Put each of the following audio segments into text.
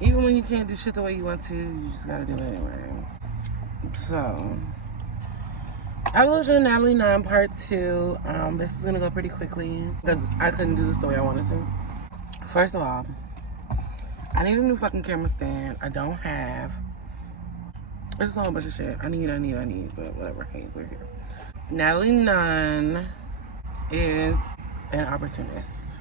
Even when you can't do shit the way you want to, you just gotta do it anyway. So, Evolution of Natalie Nunn Part 2. This is gonna go pretty quickly because I couldn't do this the way I wanted to. First of all, I need a new fucking camera stand. I don't have. There's just a whole bunch of shit. I need, but whatever. Hey, we're here. Natalie Nunn is an opportunist.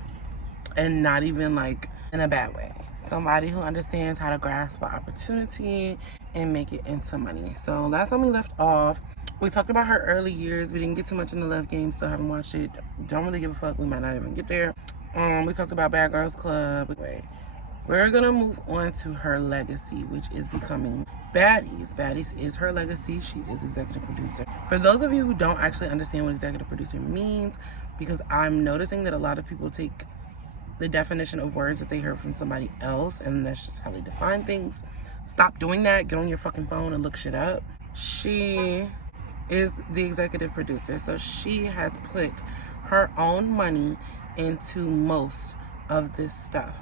And not even like in a bad way. Somebody who understands how to grasp an opportunity and make it into money. So last time we left off, we talked about her early years. We didn't get too much in the Love Game, still haven't watched it. Don't really give a fuck. We might not even get there. We talked about Bad Girls Club. Anyway, we're gonna move on to her legacy, which is becoming Baddies. Baddies is her legacy. She is executive producer. For those of you who don't actually understand what executive producer means, because I'm noticing that a lot of people take the definition of words that they heard from somebody else, and that's just how they define things. Stop doing that. Get on your fucking phone and look shit up. She is the executive producer, so she has put her own money into most of this stuff.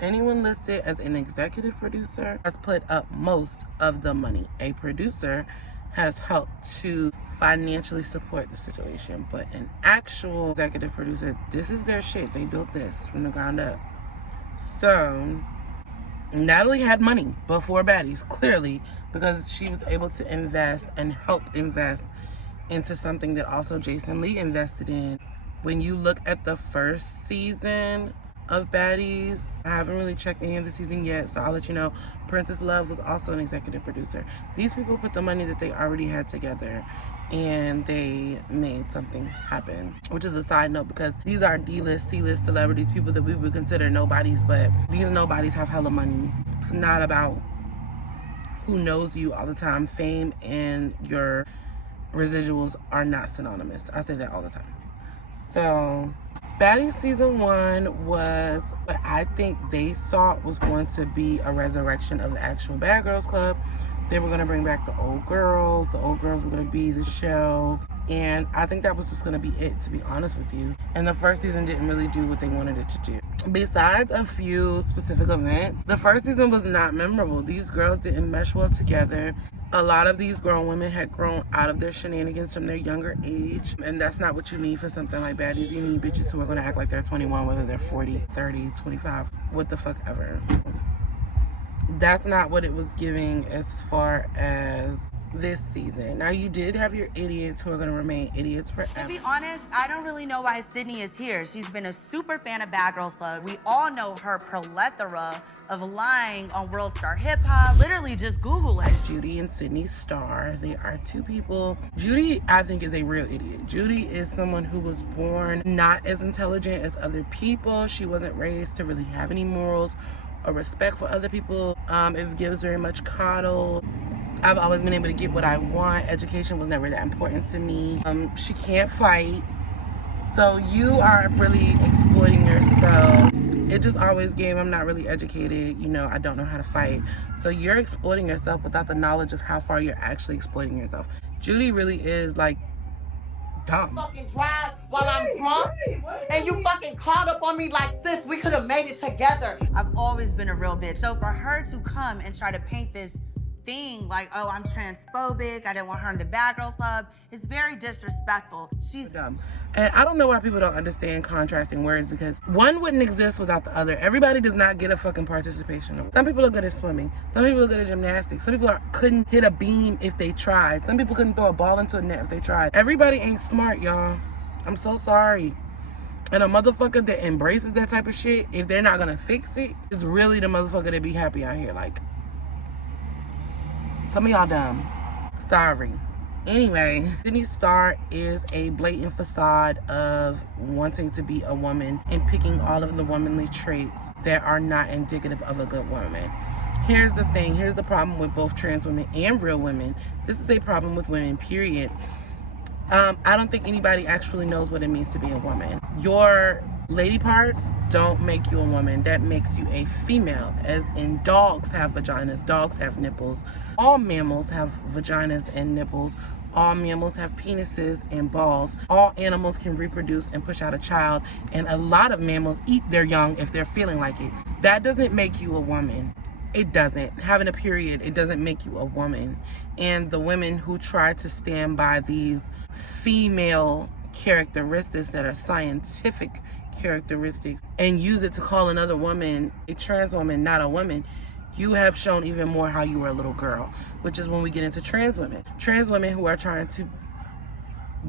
Anyone listed as an executive producer has put up most of the money. A producer has helped to financially support the situation, but an actual executive producer, this is their shit. They built this from the ground up. So Natalie had money before Baddies, clearly, because she was able to invest and help invest into something that also Jason Lee invested in. When you look at the first season of Baddies, I haven't really checked any of the season yet, so I'll let you know. Princess Love was also an executive producer. These people put the money that they already had together and they made something happen, which is a side note because these are D-list, C-list celebrities, people that we would consider nobodies, but these nobodies have hella money. It's not about who knows you all the time. Fame and your residuals are not synonymous. I say that all the time. So Baddies season 1 was what I think they thought was going to be a resurrection of the actual Bad Girls Club. They were going to bring back the old girls. The old girls were going to be the show. And I think that was just going to be it, to be honest with you. And the first season didn't really do what they wanted it to do. Besides a few specific events, the first season was not memorable. These girls didn't mesh well together. A lot of these grown women had grown out of their shenanigans from their younger age. And that's not what you need for something like Baddies. You need bitches who are going to act like they're 21, whether they're 40, 30, 25, what the fuck ever. That's not what it was giving as far as this season. Now, you did have your idiots who are going to remain idiots forever. To be honest, I don't really know why Sydney is here. She's been a super fan of Bad Girls Club. We all know her plethora of lying on World Star Hip Hop. Literally, just Google it. Judy and Sydney Starr, they are two people. Judy, I think, is a real idiot. Judy is someone who was born not as intelligent as other people. She wasn't raised to really have any morals or respect for other people. It gives very much coddle. I've always been able to get what I want. Education was never that important to me. She can't fight. So you are really exploiting yourself. It just always gave, I'm not really educated. You know, I don't know how to fight. So you're exploiting yourself without the knowledge of how far you're actually exploiting yourself. Judy really is like dumb. Fucking drive while I'm drunk, and you fucking called up on me like, sis, we could have made it together. I've always been a real bitch. So for her to come and try to paint this thing like, oh, I'm transphobic, I didn't want her in the Bad Girls Club, it's very disrespectful. She's dumb. And I don't know why people don't understand contrasting words, because one wouldn't exist without the other. Everybody does not get a fucking participation. Some people are good at swimming. Some people are good at gymnastics. Some people couldn't hit a beam if they tried. Some people couldn't throw a ball into a net if they tried. Everybody ain't smart, y'all. I'm so sorry. And a motherfucker that embraces that type of shit, if they're not gonna fix it, is really the motherfucker that be happy out here. Like, some of y'all dumb. Sorry. Anyway, Sydney Starr is a blatant facade of wanting to be a woman and picking all of the womanly traits that are not indicative of a good woman. Here's the thing. Here's the problem with both trans women and real women. This is a problem with women, period. I don't think anybody actually knows what it means to be a woman. Your lady parts don't make you a woman. That makes you a female. As in, dogs have vaginas, dogs have nipples. All mammals have vaginas and nipples. All mammals have penises and balls. All animals can reproduce and push out a child. And a lot of mammals eat their young if they're feeling like it. That doesn't make you a woman. It doesn't. Having a period, it doesn't make you a woman. And the women who try to stand by these female characteristics that are scientific characteristics and use it to call another woman a trans woman, not a woman, you have shown even more how you were a little girl, which is when we get into trans women. Trans women who are trying to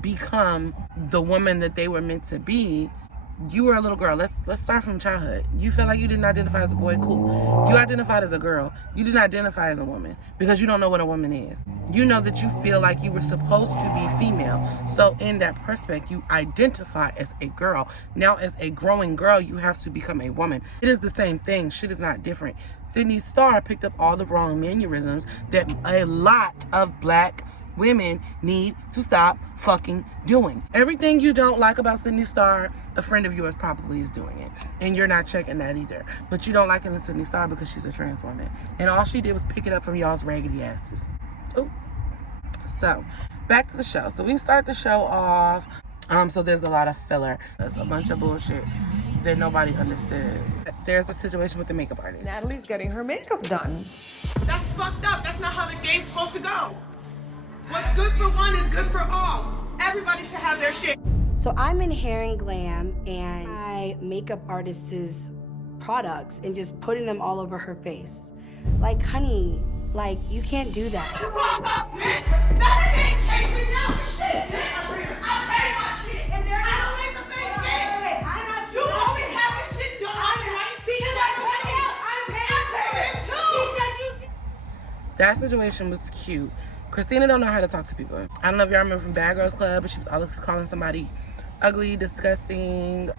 become the woman that they were meant to be. You were a little girl. Let's start from childhood. You felt like you didn't identify as a boy, cool. You identified as a girl. You didn't identify as a woman because you don't know what a woman is. You know that you feel like you were supposed to be female. So in that perspective, you identify as a girl. Now as a growing girl, you have to become a woman. It is the same thing. Shit is not different. Sydney Starr picked up all the wrong mannerisms that a lot of black women need to stop fucking doing. Everything you don't like about Sydney Starr, a friend of yours probably is doing it. And you're not checking that either. But you don't like it in Sydney Starr because she's a trans woman. And all she did was pick it up from y'all's raggedy asses. Ooh. So, back to the show. So we start the show off. So there's a lot of filler. There's a bunch of bullshit that nobody understood. There's a situation with the makeup artist. Natalie's getting her makeup done. That's fucked up. That's not how the game's supposed to go. What's good for one is good for all. Everybody should have their shit. So I'm in Hair and Glam, and I makeup artists' products and just putting them all over her face. Like, honey, like, you can't do that. You fuck up, bitch. That ain't chase me down for shit, bitch. I pay my shit. And there I don't make the face shit. Wait, I'm asking You always have your shit done right. Because I'm paying too. He said you. That situation was cute. Christina don't know how to talk to people. I don't know if y'all remember from Bad Girls Club, but she was always calling somebody ugly, disgusting,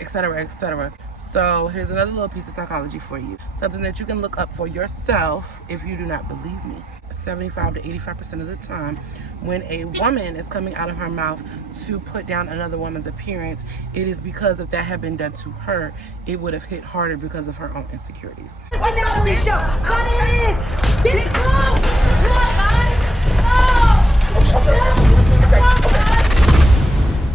etc., etc. So here's another little piece of psychology for you. Something that you can look up for yourself if you do not believe me. 75 to 85% of the time, when a woman is coming out of her mouth to put down another woman's appearance, it is because if that had been done to her, it would have hit harder because of her own insecurities. What's Natalie show? What it is? Bitch, come on, guys.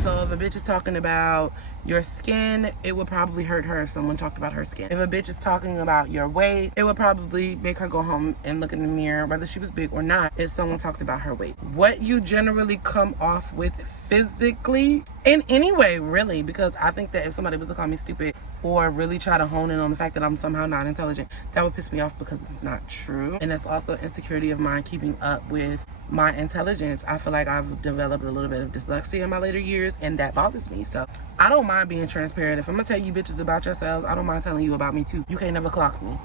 So if a bitch is talking about your skin, it would probably hurt her if someone talked about her skin. If a bitch is talking about your weight, it would probably make her go home and look in the mirror, whether she was big or not, if someone talked about her weight. What you generally come off with physically, in any way, really, because I think that if somebody was to call me stupid or really try to hone in on the fact that I'm somehow not intelligent, that would piss me off because it's not true. And that's also insecurity of mine keeping up with my intelligence. I feel like I've developed a little bit of dyslexia in my later years, and that bothers me. So I don't mind being transparent. If I'm gonna tell you bitches about yourselves, I don't mind telling you about me too. You can't never clock me.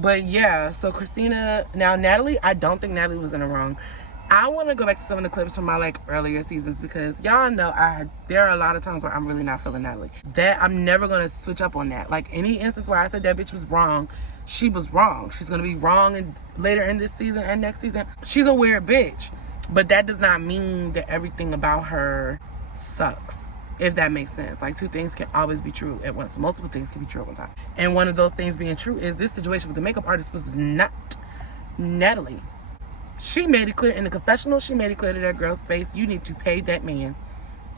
But yeah, so Christina, now Natalie, I don't think Natalie was in the wrong. I want to go back to some of the clips from my earlier seasons because y'all know there are a lot of times where I'm really not feeling Natalie. That I'm never gonna switch up on that. Like any instance where I said that bitch was wrong, she was wrong. She's gonna be wrong later in this season and next season. She's a weird bitch, but that does not mean that everything about her sucks. If that makes sense. Like two things can always be true at once. Multiple things can be true at one time. And one of those things being true is this situation with the makeup artist was not Natalie. She made it clear in the confessional, she made it clear to that girl's face, you need to pay that man.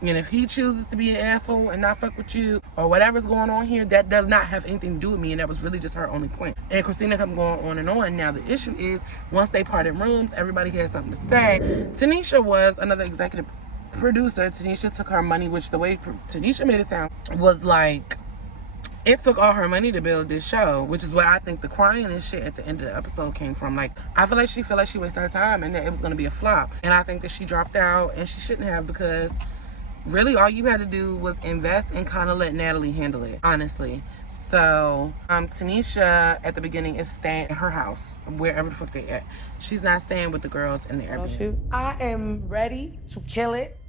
And if he chooses to be an asshole and not fuck with you or whatever's going on here, that does not have anything to do with me. And that was really just her only point. And Christina kept going on and on. Now the issue is once they parted rooms, everybody had something to say. Tanisha was another executive producer. Tanisha took her money, which the way Tanisha made it sound was like it took all her money to build this show, which is where I think the crying and shit at the end of the episode came from. Like, I feel like she wasted her time and that it was going to be a flop. And I think that she dropped out and she shouldn't have because really all you had to do was invest and kind of let Natalie handle it, honestly. So, Tanisha at the beginning is staying at her house, wherever the fuck they at. She's not staying with the girls in the Airbnb. I am ready to kill it.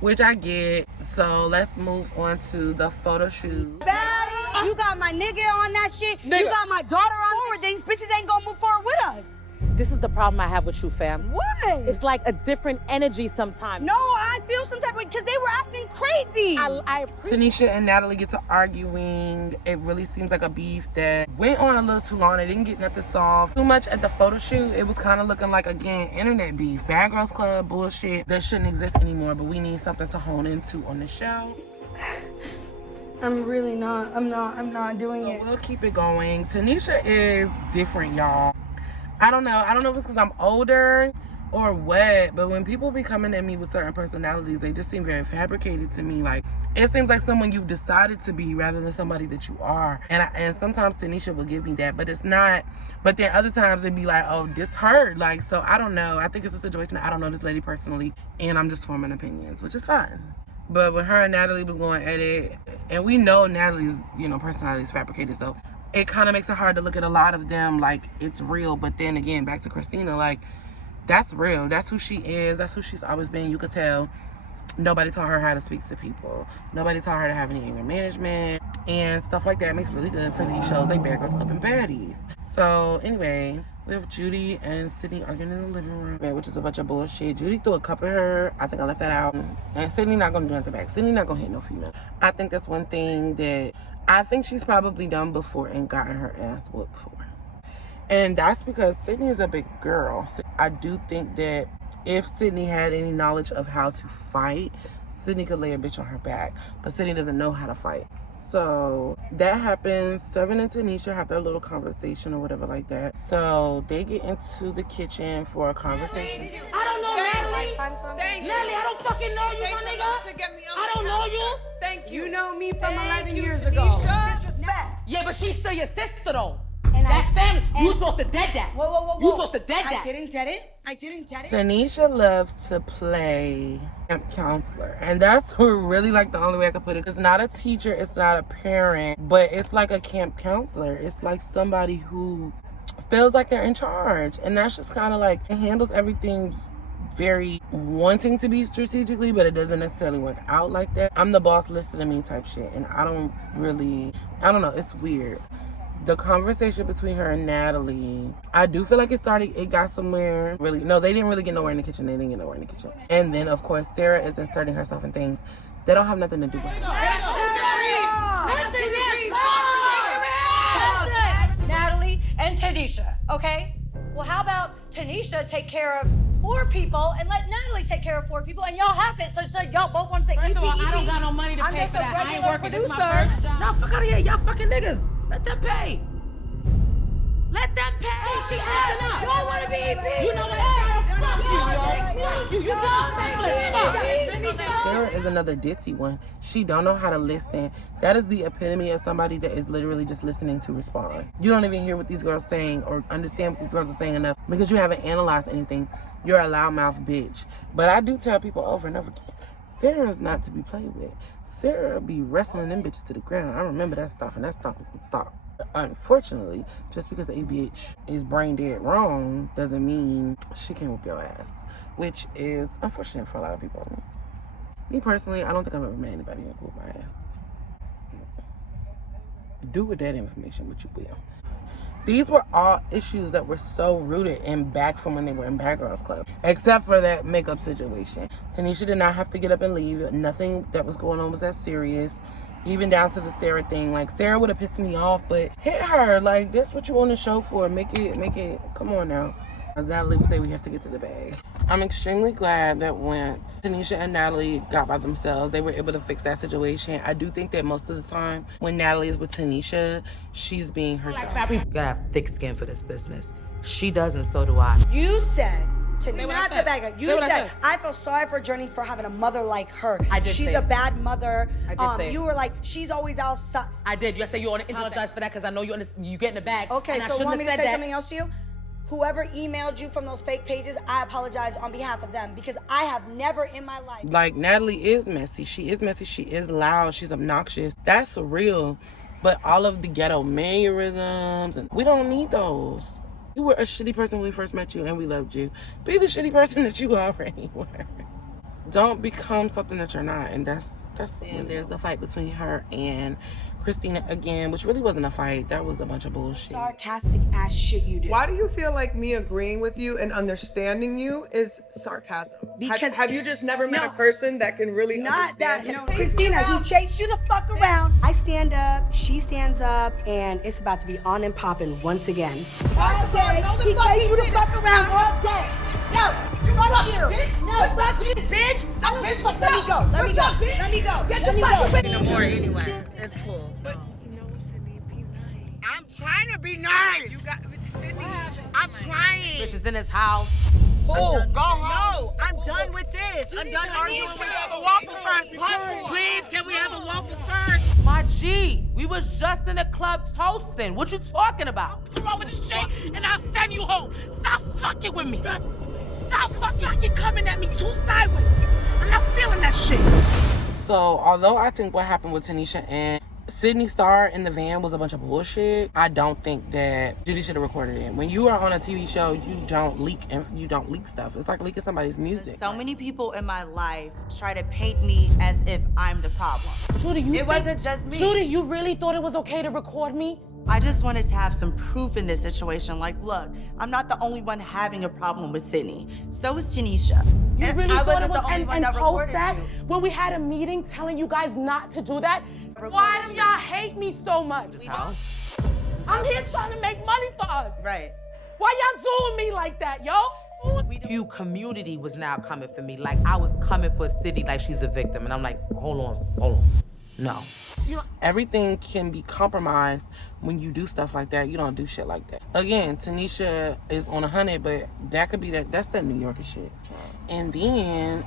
Which I get. So let's move on to the photo shoot. Baddie, you got my nigga on that shit. Nigga. You got my daughter on forward. These bitches ain't gonna move forward with us. This is the problem I have with you, fam. What? It's like a different energy sometimes. No, I feel some type of, because they were acting crazy. Tanisha and Natalie get to arguing. It really seems like a beef that went on a little too long. They didn't get nothing solved. Too much at the photo shoot. It was kind of looking like, again, internet beef. Bad Girls Club bullshit that shouldn't exist anymore, but we need something to hone into on the show. I'm really not. I'm not doing it. We'll keep it going. Tanisha is different, y'all. I don't know if it's because I'm older or what, but when people be coming at me with certain personalities, they just seem very fabricated to me. Like, it seems like someone you've decided to be rather than somebody that you are. And sometimes Tanisha will give me that, but it's not. But then other times it'd be like, oh, this hurt. Like, so I don't know. I think it's a situation that I don't know this lady personally, and I'm just forming opinions, which is fine. But when her and Natalie was going at it, and we know Natalie's, personality is fabricated, so it kind of makes it hard to look at a lot of them like it's real. But then again, back to Christina, like, that's real. That's who she is. That's who she's always been. You could tell. Nobody taught her how to speak to people. Nobody taught her to have any anger management and stuff like that. It makes it really good for these shows like Bear Girls Club and Baddies. So anyway, we have Judy and Sydney arguing in the living room, which is a bunch of bullshit. Judy threw a cup at her. I think I left that out. And Sydney not gonna do nothing back. Sydney not gonna hit no female. I think that's one thing that I think she's probably done before and gotten her ass whooped for. And that's because Sydney is a big girl. So I do think that if Sydney had any knowledge of how to fight, Sydney could lay a bitch on her back. But Sydney doesn't know how to fight. So that happens. Servin and Tanisha have their little conversation or whatever like that. So they get into the kitchen for a conversation. I don't know, Natalie. Thank you. Natalie, I don't fucking know you, my nigga. To get me on I don't know you. Thank you. You know me from Thank 11 you, years Tanisha. ago. Disrespect. Yeah, but she's still your sister though. And That's family. You and- supposed to dead that. Whoa. You supposed to dead that. I didn't dead it. Tanisha loves to play camp counselor, and that's really like the only way I could put it. It's not a teacher, it's not a parent, but it's like a camp counselor. It's like somebody who feels like they're in charge, and that's just kind of like, it handles everything very wanting to be strategically, but it doesn't necessarily work out like that. I'm the boss, listen to me type shit, and I don't know, it's weird. The conversation between her and Natalie, I do feel like it got somewhere. Really, no, they didn't really get nowhere in the kitchen. And then, of course, Sarah is inserting herself in things that don't have nothing to do with it. Natalie and Tanisha, okay? Well, how about Tanisha take care of 4 people and let Natalie take care of 4 people, and y'all have it. So y'all both want to say, First of all, I don't got no money to pay for that. I ain't working. This is my first job. Nah, fuck out of here. Y'all fucking niggas. Let them pay. Let them pay. She acting up. Y'all want to be EP? You know what? Fuck you, yo. Fuck you. You done fuck. Sarah is another ditzy one. She don't know how to listen. That is the epitome of somebody that is literally just listening to respond. You don't even hear what these girls saying or understand what these girls are saying enough because you haven't analyzed anything. You're a loudmouth bitch. But I do tell people over and over again, Sarah's not to be played with. Sarah be wrestling them bitches to the ground. I remember that stuff, and that stuff is the thought. Unfortunately, just because a bitch is brain dead wrong doesn't mean she can whoop your ass, which is unfortunate for a lot of people. Me personally, I don't think I've ever met anybody who whoop my ass. Do with that information what you will. These were all issues that were so rooted and back from when they were in Bad Girls Club, except for that makeup situation. Tanisha did not have to get up and leave. Nothing that was going on was that serious, even down to the Sarah thing. Like, Sarah would have pissed me off, but hit her. Like, that's what you on the show for. Make it, come on now. As Natalie would say, we have to get to the bag. I'm extremely glad that when Tanisha and Natalie got by themselves, they were able to fix that situation. I do think that most of the time when Natalie is with Tanisha, she's being herself. You gotta have thick skin for this business. She does, and so do I. You said to Say what not I the said. bad guy. You Say what I said said. I feel sorry for Journey for having a mother like her. I did She's say a it. bad mother. I did say it. You were like, she's always outside. I did. You say you want to apologize for that because I know you get in the bag. Okay, and I so shouldn't want me to have say said something else to you? Whoever emailed you from those fake pages, I apologize on behalf of them because I have never in my life. Like, Natalie is messy. She is messy. She is loud. She's obnoxious. That's real. But all of the ghetto mannerisms, and we don't need those. You were a shitty person when we first met you and we loved you. Be the shitty person that you already were. Don't become something that you're not. And that's And there's the fight between her and Christina again, which really wasn't a fight. That was a bunch of bullshit. Sarcastic ass shit you do. Why do you feel like me agreeing with you and understanding you is sarcasm? Because- have you just never met No. a person that can really Not that, understand? Christina, he chased you the fuck around. I stand up, she stands up, and it's about to be on and popping once again. All day, he chased you the fuck around all day. No, fuck you. No, fuck you, bitch. No, bitch, let me go. Let me go. Let me go. Let me go. No more anyway. It's cool. I'm trying to be nice. I'm trying. Bitch is in his house. Go home. I'm done with this. I'm done arguing with have a waffle first. Please, can we have a waffle first? My G, we was just in the club toasting. What you talking about? Pull over the shit and I'll send you home. Stop fucking with me. Stop fucking coming at me too sideways. I'm not feeling that shit. So, although I think what happened with Tanisha and Sydney Starr in the van was a bunch of bullshit, I don't think that Judy should have recorded it. When you are on a TV show, you don't leak stuff. It's like leaking somebody's music. So many people in my life try to paint me as if I'm the problem. Judy, It wasn't just me. Judy, you really thought it was okay to record me? I just wanted to have some proof in this situation. Like, look, I'm not the only one having a problem with Sydney. So is Tanisha. You And really I thought wasn't it was the only one and that post recorded that you. when we had a meeting telling you guys not to do that? Why do y'all hate me so much? I'm here trying to make money for us. Right. Why y'all doing me like that, yo? Few community was now coming for me. Like I was coming for City like she's a victim. And I'm like, hold on. No. Everything can be compromised when you do stuff like that. You don't do shit like that. Again, Tanisha is on 100, but that could be that's that New Yorker shit. And then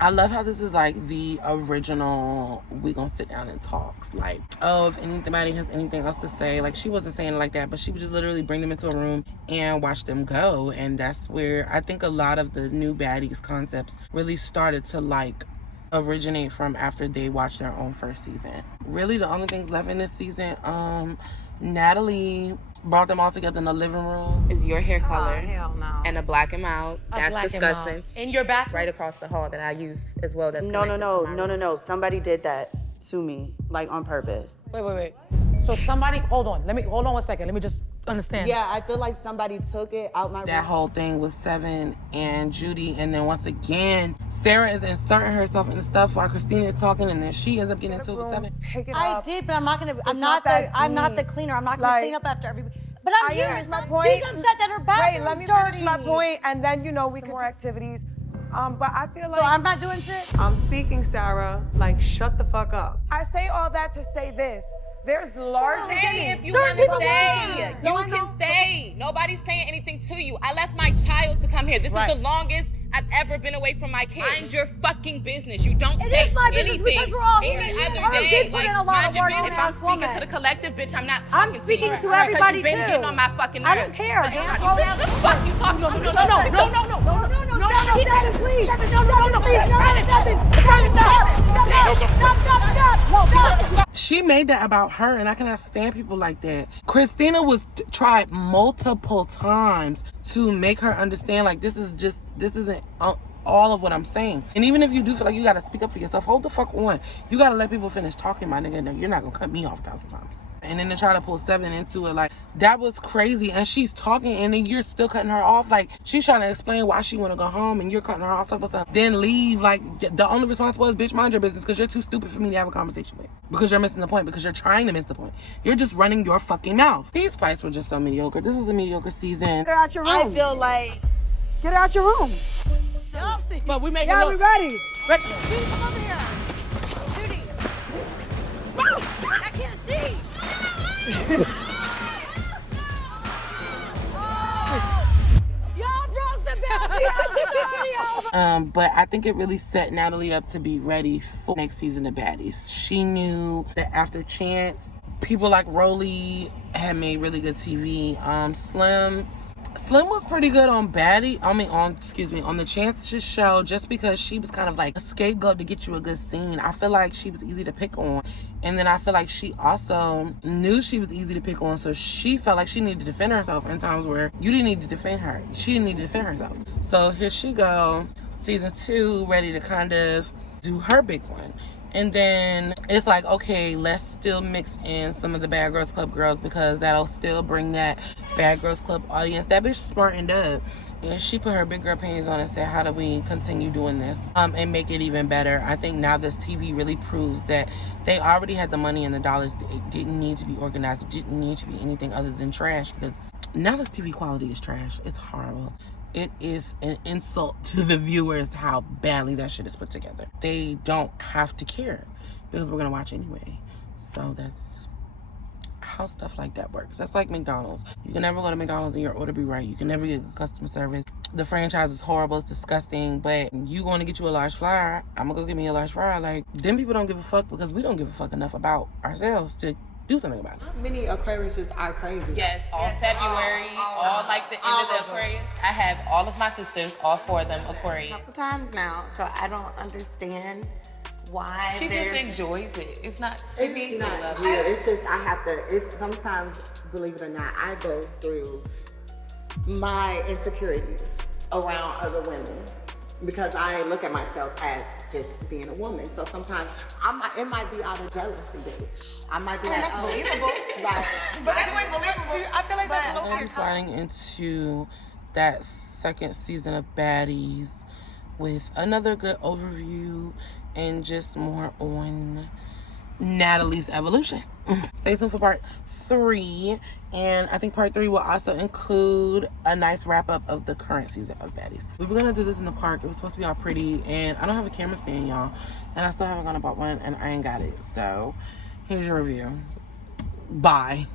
I love how this is like the original we gonna sit down and talks. Like, oh, if anybody has anything else to say, like she wasn't saying it like that, but she would just literally bring them into a room and watch them go. And that's where I think a lot of the new Baddies concepts really started to like originate from after they watched their own first season. Really the only things left in this season, Natalie brought them all together in the living room. Is your hair color hell no. and a black and mild. That's black and disgusting. mild. In your bathroom? Right across the hall that I use as well. That's No. Somebody did that to me, like on purpose. Wait. So somebody, hold on 1 second. Let me just understand. Yeah, I feel like somebody took it out my That whole thing with Seven and Judy, and then once again, Sarah is inserting herself into stuff while Christina is talking, and then she ends up getting into it with Seven. Pick it I up. did, but I'm not gonna. It's not that I'm not the deep. cleaner. I'm not gonna Like, clean up after everybody. But I'm I here. finish my point. She's upset that her bathroom's Wait, let me dirty. finish my point, and then we can more activities. But I feel like So I'm not doing shit. I'm speaking, Sarah. Like, shut the fuck up. I say all that to say this. There's large. Stay if you Certain want to people stay. want to. You No, I can know. stay. Nobody's saying anything to you. I left my child to come here. This is the longest I've ever been away from my kid. Mind your fucking business. You don't It say is my business anything because we're all here. any other Her day. did put in a lot mind of your work business. on If I'm that speaking woman. to the collective, bitch, I'm not I'm talking speaking to to you. everybody, You've been too. getting on my fucking nerves. I don't care. You're Damn, not- call What out. the fuck you talking to? No, Stop. She made that about her, and I cannot stand people like that. Christina was tried multiple times to make her understand, like, this isn't all of what I'm saying. And even if you do feel like you gotta speak up for yourself, hold the fuck on. You gotta let people finish talking, my nigga. No, you're not gonna cut me off 1,000 times. And then to try to pull Seven into it, like, that was crazy. And she's talking, and then you're still cutting her off. Like, she's trying to explain why she wanna go home, and you're cutting her off, talking about something. Then leave. Like, the only response was, bitch, mind your business, because you're too stupid for me to have a conversation with. Because you're missing the point, because you're trying to miss the point. You're just running your fucking mouth. These fights were just so mediocre. This was a mediocre season. Get her out your room. I feel like Get her out your room. But we make Yeah, it we look... ready. Judy, come over here. Judy. I can't see. Y'all broke the bed. But I think it really set Natalie up to be ready for next season of Baddies. She knew that after Chance, people like Rolly had made really good TV. Slim was pretty good on on the Chance's show, just because she was kind of like a scapegoat to get you a good scene. I feel like she was easy to pick on. And then I feel like she also knew she was easy to pick on, so she felt like she needed to defend herself in times where you didn't need to defend her. She didn't need to defend herself. So here she go, season 2, ready to kind of do her big one. And then it's like, okay, let's still mix in some of the Bad Girls Club girls because that'll still bring that Bad Girls Club audience. That bitch smartened up. And she put her big girl panties on and said, how do we continue doing this and make it even better? I think now this TV really proves that they already had the money and the dollars. It didn't need to be organized. It didn't need to be anything other than trash, because now this TV quality is trash. It's horrible. It is an insult to the viewers how badly that shit is put together. They don't have to care because we're gonna watch anyway. So that's how stuff like that works. That's like McDonald's. You can never go to McDonald's and your order be right. You can never get good customer service. The franchise is horrible, it's disgusting, but you want to get you a large fry, I'm gonna go get me a large fry. Like, them people don't give a fuck because we don't give a fuck enough about ourselves to do something about it. Many Aquariuses are crazy. Yes, all February, all like the end of the Aquarius. I have all of my sisters, all 4 of them Aquarius. A couple times now, so I don't understand why. She just enjoys it. It's not. It's not weird. It's just I have to. It's sometimes, believe it or not, I go through my insecurities around other women because I look at myself as just being a woman. So sometimes it might be out of jealousy, bitch. I might be like, that's believable. Like, But anyway, believable. I feel like that's I'm okay. sliding into that second season of Baddies with another good overview and just more on Natalie's evolution. Stay tuned for part 3, and I think part 3 will also include a nice wrap up of the current season of Baddies. We were gonna do this in the park. It was supposed to be all pretty, and I don't have a camera stand, y'all, and I still haven't gone and bought one, and I ain't got it. So here's your review. Bye.